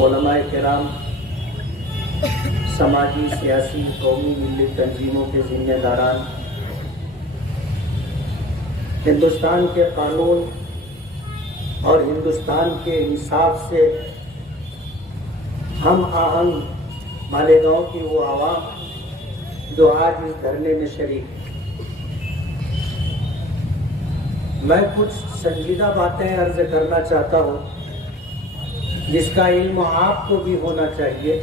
علماء کرام، سماجی، سیاسی، قومی، ملی تنظیموں کے ذمہ داران، ہندوستان کے قانون اور ہندوستان کے انصاف سے ہم آہنگ مالیگاؤں کی وہ عوام جو آج اس دھرنے میں شریک ہیں، میں کچھ سنجیدہ باتیں عرض کرنا چاہتا ہوں جس کا علم آپ کو بھی ہونا چاہیے،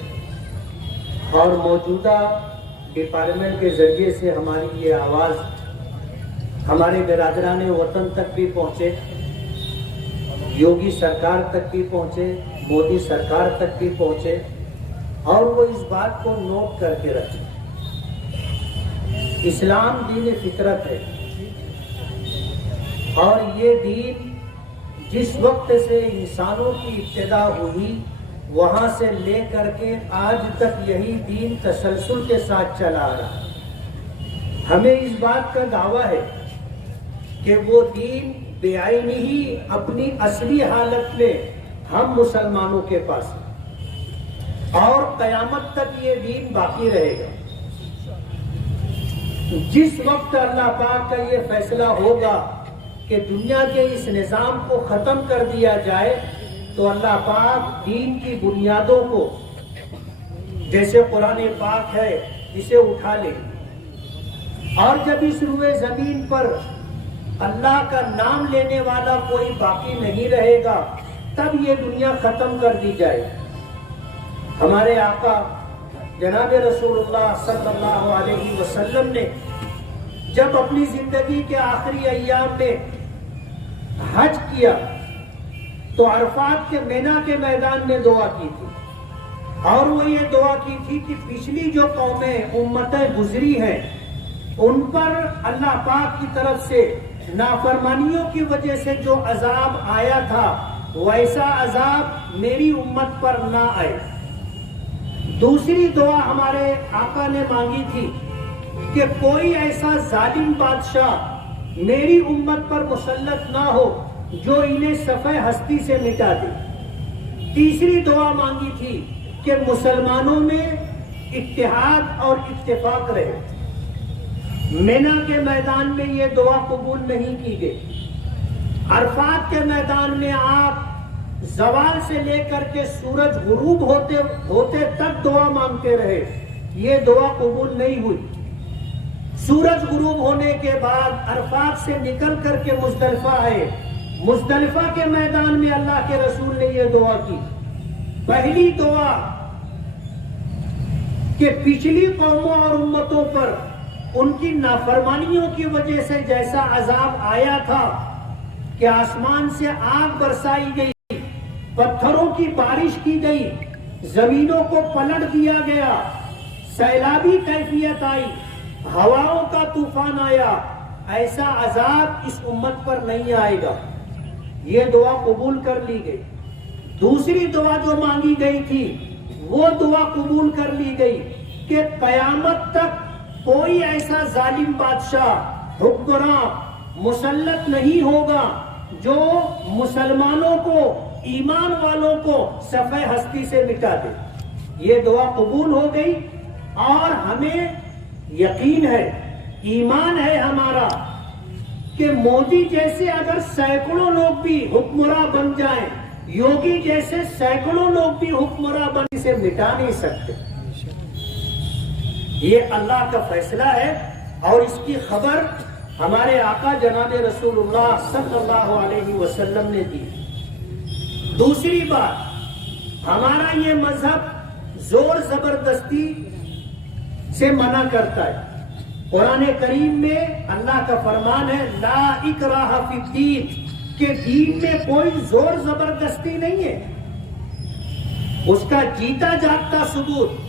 اور موجودہ ڈپارٹمنٹ کے ذریعے سے ہماری یہ آواز ہمارے برادران وطن تک بھی پہنچے، یوگی سرکار تک بھی پہنچے، مودی سرکار تک بھی پہنچے، اور وہ اس بات کو نوٹ کر کے رکھیں۔ اسلام دین فطرت ہے، اور یہ دین جس وقت سے انسانوں کی ابتدا ہوئی وہاں سے لے کر کے آج تک یہی دین تسلسل کے ساتھ چلا آ رہا ہے۔ ہمیں اس بات کا دعویٰ ہے کہ وہ دین بے عینی ہی اپنی اصلی حالت میں ہم مسلمانوں کے پاس ہے، اور قیامت تک یہ دین باقی رہے گا۔ جس وقت اللہ پاک کا یہ فیصلہ ہوگا کہ دنیا کے اس نظام کو ختم کر دیا جائے تو اللہ پاک دین کی بنیادوں کو، جیسے قرآن پاک ہے، اسے اٹھا لے، اور جب اس روئے زمین پر اللہ کا نام لینے والا کوئی باقی نہیں رہے گا تب یہ دنیا ختم کر دی جائے۔ ہمارے آقا جناب رسول اللہ صلی اللہ علیہ وسلم نے جب اپنی زندگی کے آخری ایام میں حج کیا تو عرفات کے مینا کے میدان میں دعا کی تھی، اور وہ یہ دعا کی تھی کہ پچھلی جو قومیں، امتیں گزری ہیں، ان پر اللہ پاک کی طرف سے نافرمانیوں کی وجہ سے جو عذاب آیا تھا ویسا عذاب میری امت پر نہ آئے۔ دوسری دعا ہمارے آقا نے مانگی تھی کہ کوئی ایسا ظالم بادشاہ میری امت پر مسلط نہ ہو جو انہیں صفحہ ہستی سے مٹا دے۔ تیسری دعا مانگی تھی کہ مسلمانوں میں اتحاد اور اتفاق رہے۔ مینا کے میدان میں یہ دعا قبول نہیں کی گئی، عرفات کے میدان میں آپ زوال سے لے کر کے سورج غروب ہوتے تک دعا مانگتے رہے، یہ دعا قبول نہیں ہوئی۔ سورج غروب ہونے کے بعد عرفات سے نکل کر کے مزدلفہ آئے، مزدلفہ کے میدان میں اللہ کے رسول نے یہ دعا کی۔ پہلی دعا کہ پچھلی قوموں اور امتوں پر ان کی نافرمانیوں کی وجہ سے جیسا عذاب آیا تھا کہ آسمان سے آگ برسائی گئی، پتھروں کی بارش کی گئی، زمینوں کو پلٹ دیا گیا، سیلابی کیفیت آئی، ہواؤں کا طوفان آیا، ایسا عذاب اس امت پر نہیں آئے گا۔ یہ دعا قبول کر لی گئی۔ دوسری دعا جو مانگی گئی تھی وہ دعا قبول کر لی گئی کہ قیامت تک کوئی ایسا ظالم بادشاہ، حکمراں مسلط نہیں ہوگا جو مسلمانوں کو، ایمان والوں کو صفحہ ہستی سے مٹا دے۔ یہ دعا قبول ہو گئی، اور ہمیں یقین ہے، ایمان ہے ہمارا کہ مودی جیسے اگر سینکڑوں لوگ بھی حکمراں بن جائیں، یوگی جیسے سینکڑوں لوگ بھی حکمراں بن سے مٹا نہیں سکتے۔ یہ اللہ کا فیصلہ ہے، اور اس کی خبر ہمارے آقا جناب رسول اللہ صلی اللہ علیہ وسلم نے دی۔ دوسری بات، ہمارا یہ مذہب زور زبردستی سے منع کرتا ہے۔ قرآن کریم میں اللہ کا فرمان ہے لا اکراہ فی الدین، کہ دین میں کوئی زور زبردستی نہیں ہے۔ اس کا جیتا جاگتا ثبوت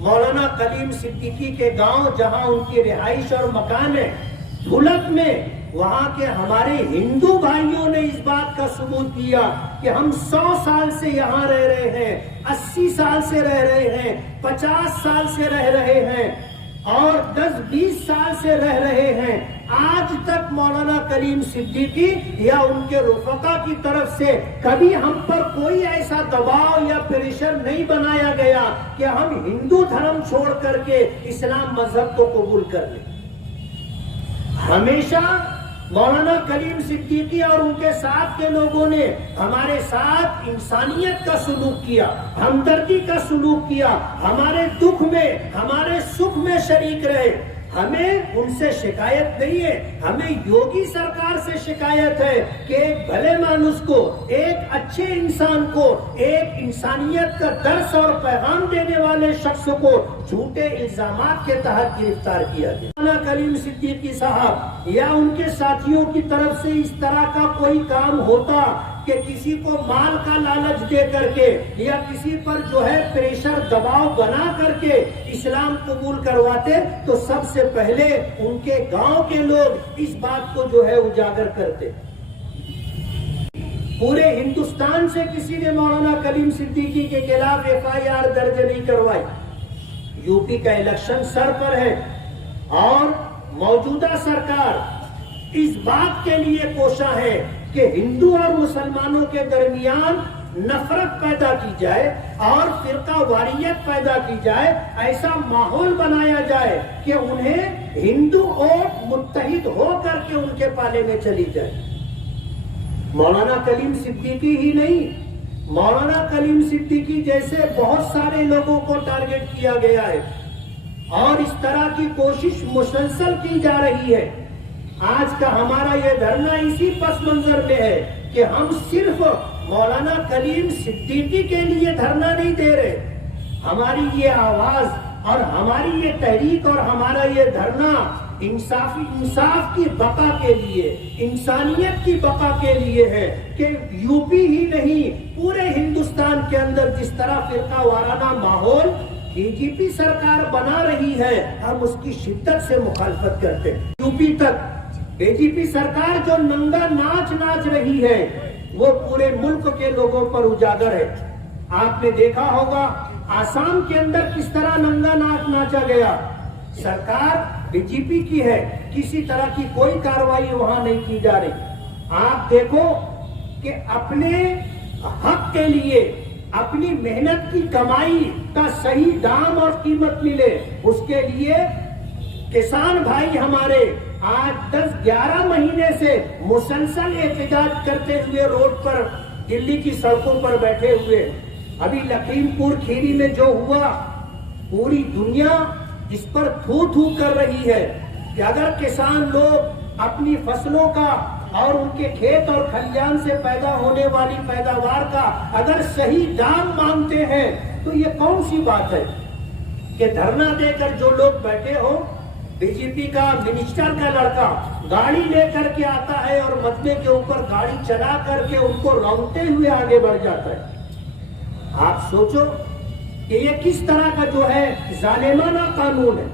مولانا کلیم صدیقی کے گاؤں جہاں ان کی رہائش اور مکان ہے، دھلک میں، وہاں کے ہمارے ہندو بھائیوں نے اس بات کا ثبوت دیا کہ ہم 100 سال سے یہاں رہ رہے ہیں، 80 سال سے رہ رہے ہیں، 50 سال سے رہ رہے ہیں، اور 10-20 سال سے رہ رہے ہیں، آج تک مولانا کلیم صدیقی یا ان کے رفقا کی طرف سے کبھی ہم پر کوئی ایسا دباؤ یا پریشر نہیں بنایا گیا کہ ہم ہندو دھرم چھوڑ کر کے اسلام مذہب کو قبول کر لیں۔ ہمیشہ مولانا کلیم صدیقی اور ان کے ساتھ کے لوگوں نے ہمارے ساتھ انسانیت کا سلوک کیا، ہمدردی کا سلوک کیا، ہمارے دکھ میں ہمارے سکھ میں شریک رہے۔ ہمیں ان سے شکایت نہیں ہے، ہمیں یوگی سرکار سے شکایت ہے کہ ایک بھلے مانوس کو، ایک اچھے انسان کو، ایک انسانیت کا درس اور پیغام دینے والے شخص کو جھوٹے الزامات کے تحت گرفتار کیا گیا۔ مولانا کلیم صدیقی صاحب یا ان کے ساتھیوں کی طرف سے اس طرح کا کوئی کام ہوتا کہ کسی کو مال کا لالچ دے کر کے یا کسی پر جو ہے پریشر دباؤ بنا کر کے اسلام قبول کرواتے تو سب سے پہلے ان کے گاؤں کے لوگ اس بات کو جو ہے اجاگر کرتے۔ پورے ہندوستان سے کسی نے مولانا کلیم صدیقی کے خلاف FIR درج نہیں کروائی۔ یو پی کا الیکشن سر پر ہے اور موجودہ سرکار اس بات کے لیے کوشاں ہے کہ ہندو اور مسلمانوں کے درمیان نفرت پیدا کی جائے اور فرقہ واریت پیدا کی جائے، ایسا ماحول بنایا جائے کہ انہیں ہندو ووٹ متحد ہو کر کے ان کے پالے میں چلی جائے۔ مولانا کلیم صدیقی ہی نہیں، مولانا کلیم صدیقی جیسے بہت سارے لوگوں کو ٹارگٹ کیا گیا ہے اور اس طرح کی کوشش مسلسل کی جا رہی ہے۔ آج کا ہمارا یہ دھرنا اسی پس منظر میں ہے کہ ہم صرف مولانا کلیم صدیقی کے لیے دھرنا نہیں دے رہے، ہماری یہ آواز اور ہماری یہ تحریک اور ہمارا یہ دھرنا انصاف کی بقا کے لیے، انسانیت کی بقا کے لیے ہے کہ یو پی ہی نہیں پورے ہندوستان کے اندر جس طرح فرقہ وارانہ ماحول BJP سرکار بنا رہی ہے ہم اس کی شدت سے مخالفت کرتے ہیں۔ یو پی تک BJP سرکار جو ننگا ناچ رہی ہے وہ پورے ملک کے لوگوں پر اجاگر ہے۔ آپ نے دیکھا ہوگا آسام کے اندر کس طرح ننگا ناچ ناچا گیا۔ سرکار BJP کی ہے، کسی طرح کی کوئی کارروائی وہاں نہیں کی جا رہی۔ آپ دیکھو کہ اپنے حق کے لیے اپنی محنت کی کمائی کا صحیح دام اور قیمت ملے، اس کے لیے کسان بھائی ہمارے آج 10-11 مہینے سے مسلسل احتجاج کرتے ہوئے روڈ پر دلی کی سڑکوں پر بیٹھے ہوئے۔ ابھی لکھیم پور کھیری میں جو ہوا پوری دنیا اس پر تھو کر رہی ہے کہ اگر کسان لوگ اپنی فصلوں کا اور ان کے کھیت اور کھلیان سے پیدا ہونے والی پیداوار کا اگر صحیح دام مانگتے ہیں تو یہ کون سی بات ہے کہ دھرنا دے کر جو لوگ بیٹھے ہو، BJP کا منسٹر کا لڑکا گاڑی لے کر کے آتا ہے اور مدمے کے اوپر گاڑی چلا کر کے ان کو رونگتے ہوئے آگے بڑھ جاتا ہے۔ آپ سوچو کہ یہ کس طرح کا جو ہے ظالمانہ قانون ہے۔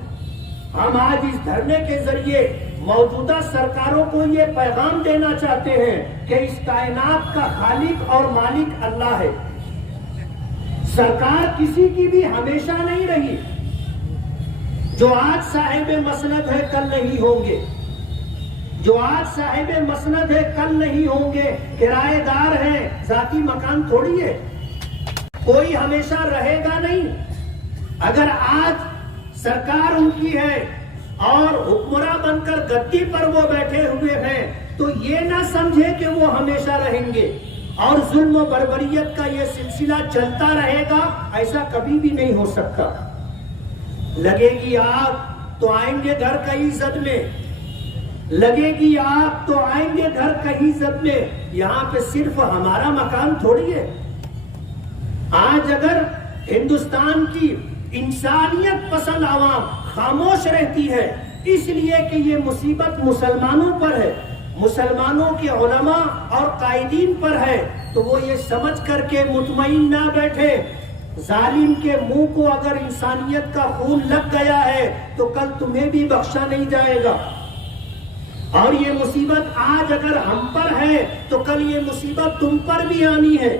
ہم آج اس دھرنے کے ذریعے موجودہ سرکاروں کو یہ پیغام دینا چاہتے ہیں کہ اس کائنات کا خالق اور مالک اللہ ہے۔ سرکار کسی کی بھی ہمیشہ نہیں رہی۔ جو آج صاحب مسند ہے کل نہیں ہوں گے، جو آج صاحب مسند ہے کل نہیں ہوں گے، کرایہ دار ہے، ذاتی مکان تھوڑی ہے، کوئی ہمیشہ رہے گا نہیں۔ اگر آج سرکار ان کی ہے اور حکمراں بن کر گدی پر وہ بیٹھے ہوئے ہیں تو یہ نہ سمجھے کہ وہ ہمیشہ رہیں گے اور ظلم و بربریت کا یہ سلسلہ چلتا رہے گا، ایسا کبھی بھی نہیں ہو سکتا۔ لگے گی آگ تو آئیں گے گھر کہیں زد میں، لگے گی آگ تو آئیں گے گھر کہیں زد میں، یہاں پہ صرف ہمارا مکان تھوڑی ہے۔ آج اگر ہندوستان کی انسانیت پسند عوام خاموش رہتی ہے اس لیے کہ یہ مصیبت مسلمانوں پر ہے، مسلمانوں کے علماء اور قائدین پر ہے، تو وہ یہ سمجھ کر کے مطمئن نہ بیٹھے ظالم کے منہ کو اگر انسانیت کا خون لگ گیا ہے تو کل تمہیں بھی بخشا نہیں جائے گا، اور یہ مصیبت آج اگر ہم پر ہے تو کل یہ مصیبت تم پر بھی آنی ہے۔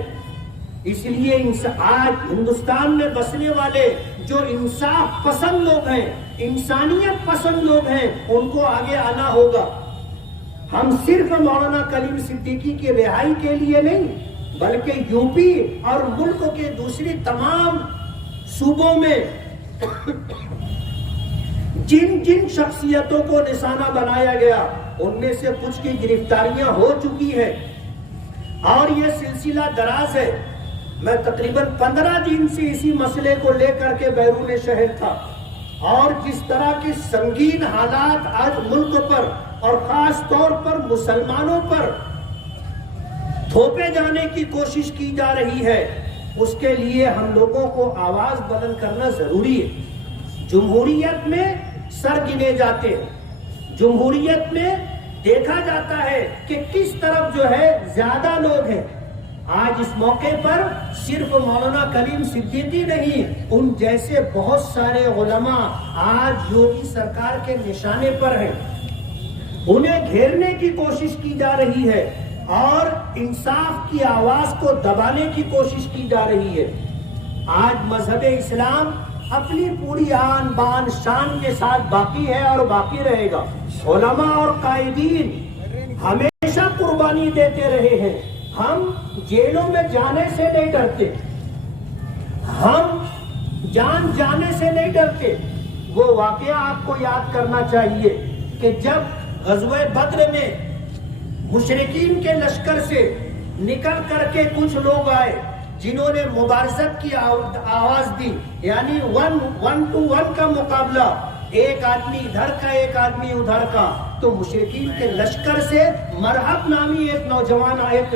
اس لیے آج ہندوستان میں بسنے والے جو انصاف پسند لوگ ہیں، انسانیت پسند لوگ ہیں، ان کو آگے آنا ہوگا۔ ہم صرف مولانا کلیم صدیقی کی رہائی کے لیے نہیں، بلکہ یو پی اور ملک کے دوسری تمام صوبوں میں جن جن شخصیتوں کو نشانہ بنایا گیا ان میں سے کچھ کی گرفتاریاں ہو چکی ہیں، اور یہ سلسلہ دراز ہے۔ میں تقریباً 15 دن سے اسی مسئلے کو لے کر کے بیرون شہر تھا، اور جس طرح کے سنگین حالات آج ملک پر اور خاص طور پر مسلمانوں پر تھوپے جانے کی کوشش کی جا رہی ہے، اس کے لیے ہم لوگوں کو آواز بلند کرنا ضروری ہے۔ جمہوریت میں سر گنے جاتے ہیں، جمہوریت میں دیکھا جاتا ہے کہ کس طرف جو ہے زیادہ لوگ ہیں۔ آج اس موقع پر صرف مولانا کلیم صدیقی نہیں، ان جیسے بہت سارے علماء آج یوگی سرکار کے نشانے پر ہیں، انہیں گھیرنے کی کوشش کی جا رہی ہے اور انصاف کی آواز کو دبانے کی کوشش کی جا رہی ہے۔ آج مذہب اسلام اپنی پوری آن بان شان کے ساتھ باقی ہے اور باقی رہے گا۔ علماء اور قائدین ہمیشہ قربانی دیتے رہے ہیں۔ ہم جیلوں میں جانے سے نہیں ڈرتے، ہم جان جانے سے نہیں ڈرتے۔ وہ واقعہ آپ کو یاد کرنا چاہیے کہ جب غزوہ بدر میں مشرکین کے لشکر سے نکل کر کے کچھ لوگ آئے جنہوں نے مبارزت کی آواز دی، یعنی 1-1 کا مقابلہ، ایک آدمی ادھر کا ایک آدمی ادھر کا، تو مشرکین کے لشکر سے مرحب نامی ایک نوجوان ایک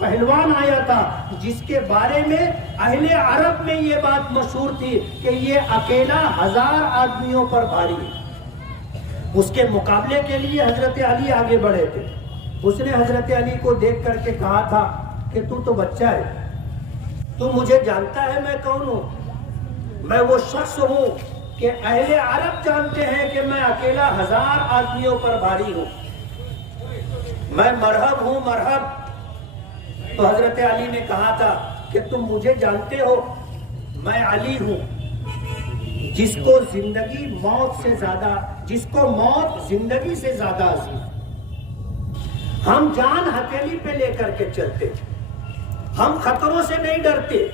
پہلوان آیا تھا، جس کے بارے میں اہل عرب میں یہ بات مشہور تھی کہ یہ اکیلا 1000 آدمیوں پر بھاری ہے۔ اس کے مقابلے کے لیے حضرت علی آگے بڑھے تھے۔ اس نے حضرت علی کو دیکھ کر کے کہا تھا کہ تو بچہ ہے، تو مجھے جانتا ہے میں کون ہوں؟ میں وہ شخص ہوں کہ اہل عرب جانتے ہیں کہ میں اکیلا 1000 آدمیوں پر بھاری ہوں، میں مرحب ہوں مرحب۔ تو حضرت علی نے کہا تھا کہ تم مجھے جانتے ہو، میں علی ہوں جس کو زندگی موت سے زیادہ، جس کو موت زندگی سے زیادہ عزیز۔ ہم جان ہتھیلی پہ لے کر کے چلتے، ہم خطروں سے نہیں ڈرتے،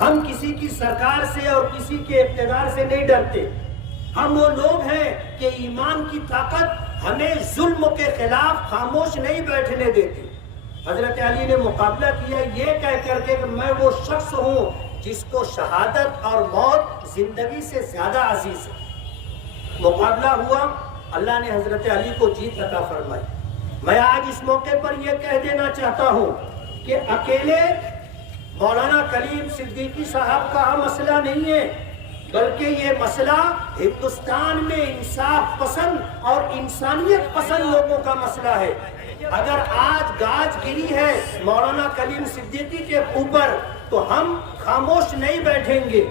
ہم کسی کی سرکار سے اور کسی کے اقتدار سے نہیں ڈرتے۔ ہم وہ لوگ ہیں کہ ایمان کی طاقت ہمیں ظلم کے خلاف خاموش نہیں بیٹھنے دیتی۔ حضرت علی نے مقابلہ کیا یہ کہہ کر کے کہ میں وہ شخص ہوں جس کو شہادت اور موت زندگی سے زیادہ عزیز ہے۔ مقابلہ ہوا، اللہ نے حضرت علی کو جیت عطا فرمائی۔ میں آج اس موقع پر یہ کہہ دینا چاہتا ہوں کہ اکیلے مولانا کلیم صدیقی صاحب کا مسئلہ نہیں ہے، بلکہ یہ مسئلہ ہندوستان میں انصاف پسند اور انسانیت پسند لوگوں کا مسئلہ ہے۔ اگر آج گاج گری ہے مولانا کلیم صدیقی کے اوپر تو ہم خاموش نہیں بیٹھیں گے۔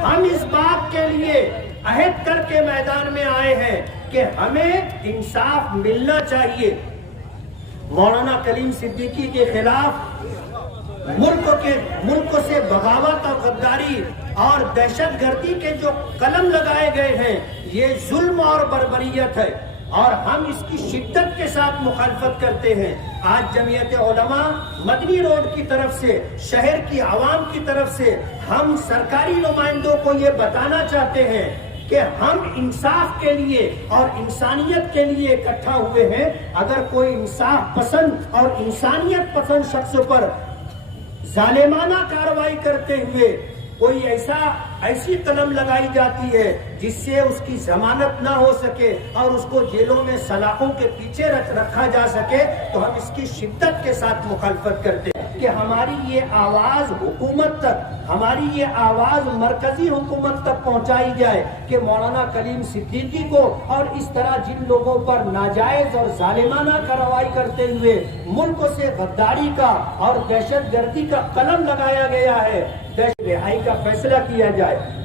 ہم اس بات کے لیے عہد کر کے میدان میں آئے ہیں کہ ہمیں انصاف ملنا چاہیے۔ مولانا کلیم صدیقی کے خلاف ملک سے بغاوت اور غداری اور دہشت گردی کے جو قلم لگائے گئے ہیں یہ ظلم اور بربریت ہے، اور ہم اس کی شدت کے ساتھ مخالفت کرتے ہیں۔ آج جمعیت علماء مدنی روڈ کی طرف سے، شہر کی عوام کی طرف سے ہم سرکاری نمائندوں کو یہ بتانا چاہتے ہیں کہ ہم انصاف کے لیے اور انسانیت کے لیے اکٹھا ہوئے ہیں۔ اگر کوئی انصاف پسند اور انسانیت پسند شخص پر ظالمانہ کارروائی کرتے ہوئے کوئی ایسی قلم لگائی جاتی ہے جس سے اس کی ضمانت نہ ہو سکے اور اس کو جیلوں میں سلاخوں کے پیچھے رکھا جا سکے، تو ہم اس کی شدت کے ساتھ مخالفت کرتے ہیں کہ ہماری یہ آواز حکومت تک، ہماری یہ آواز مرکزی حکومت تک پہنچائی جائے کہ مولانا کلیم صدیقی کو اور اس طرح جن لوگوں پر ناجائز اور ظالمانہ کارروائی کرتے ہوئے ملک سے غداری کا اور دہشت گردی کا قلم لگایا گیا ہے، رہائی کا فیصلہ کیا جائے۔